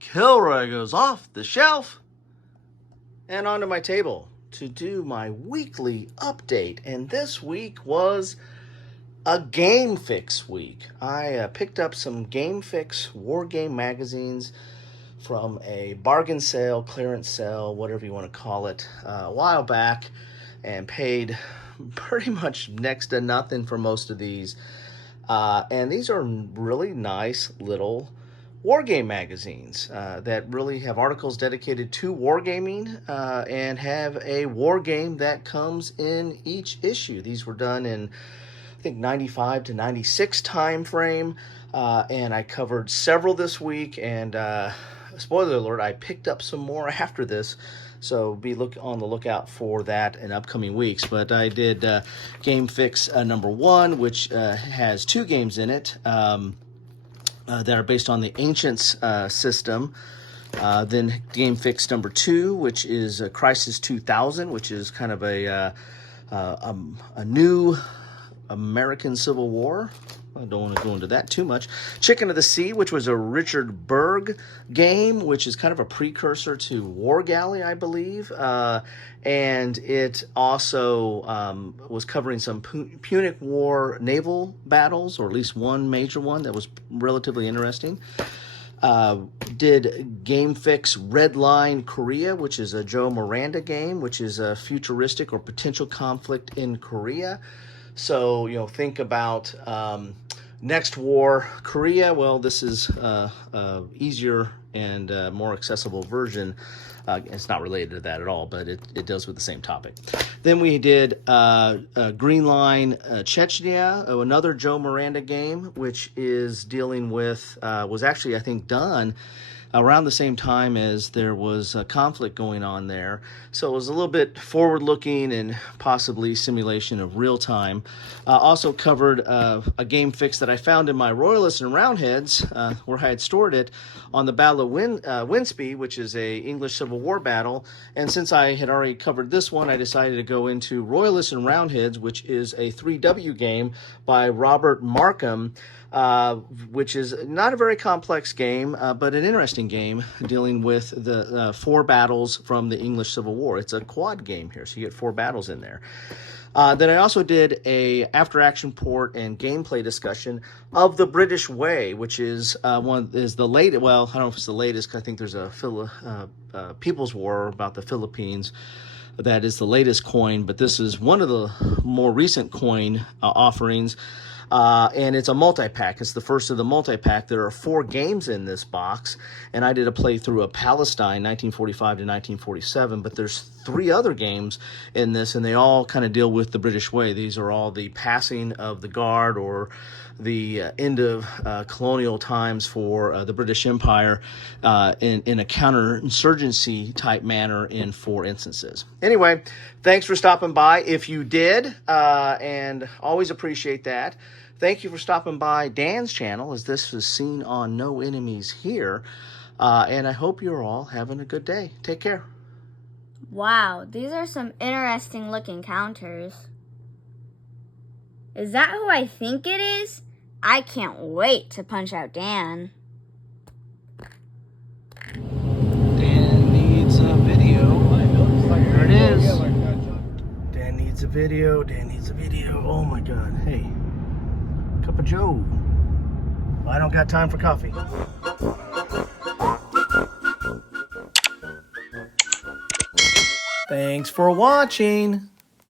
Kilroy goes off the shelf and onto my table to do my weekly update. And this week was a Game Fix week. I picked up some Game Fix war game magazines from a bargain sale, clearance sale, whatever you want to call it, a while back, and paid pretty much next to nothing for most of these. And these are really nice little war game magazines that really have articles dedicated to wargaming and have a war game that comes in each issue. These were done in, I think, 95 to 96 time frame, and I covered several this week, and spoiler alert, I picked up some more after this, so be on the lookout for that in upcoming weeks. But I did Game Fix number 1, which has 2 games in it that are based on the Ancients system. Then Game Fix number 2, which is Crisis 2000, which is kind of a new American Civil War. I don't want to go into that too much. Chicken of the Sea, which was a Richard Berg game, which is kind of a precursor to War Galley, I believe. And it also was covering some Punic War naval battles, or at least one major one that was relatively interesting. Did Game Fix Red Line Korea, which is a Joe Miranda game, which is a futuristic or potential conflict in Korea. So, think about next war, Korea. Well, this is easier and more accessible version. It's not related to that at all, but it deals with the same topic. Then we did Green Line Chechnya, another Joe Miranda game, which is dealing with, was actually, I think, done around the same time as there was a conflict going on there. So it was a little bit forward-looking and possibly simulation of real-time. Also covered a Game Fix that I found in my Royalists and Roundheads, where I had stored it, on the Battle of Winsby, which is a English Civil War battle. And since I had already covered this one, I decided to go into Royalists and Roundheads, which is a 3W game by Robert Markham, which is not a very complex game, but an interesting game dealing with the 4 battles from the English Civil War. It's a quad game here, so you get 4 battles in there. Then I also did a after-action port and gameplay discussion of The British Way, which is the latest. Well, I don't know if it's the latest, 'cause I think there's a People's War about the Philippines. That is the latest coin, but this is one of the more recent coin offerings. And it's a multi-pack. It's the first of the multi-pack. There are 4 games in this box, and I did a playthrough of Palestine, 1945 to 1947, but there's 3 other games in this, and they all kind of deal with the British Way. These are all the passing of the guard, or the end of colonial times for the British Empire in a counterinsurgency type manner in 4 instances. Anyway, thanks for stopping by if you did, and always appreciate that. Thank you for stopping by Dan's channel, as this is seen on No Enemies Here, and I hope you're all having a good day. Take care. Wow, these are some interesting looking counters. Is that who I think it is? I can't wait to punch out Dan. Dan needs a video. There it is. Dan needs a video. Dan needs a video. Oh my God. Hey, cup of Joe. I don't got time for coffee. Thanks for watching.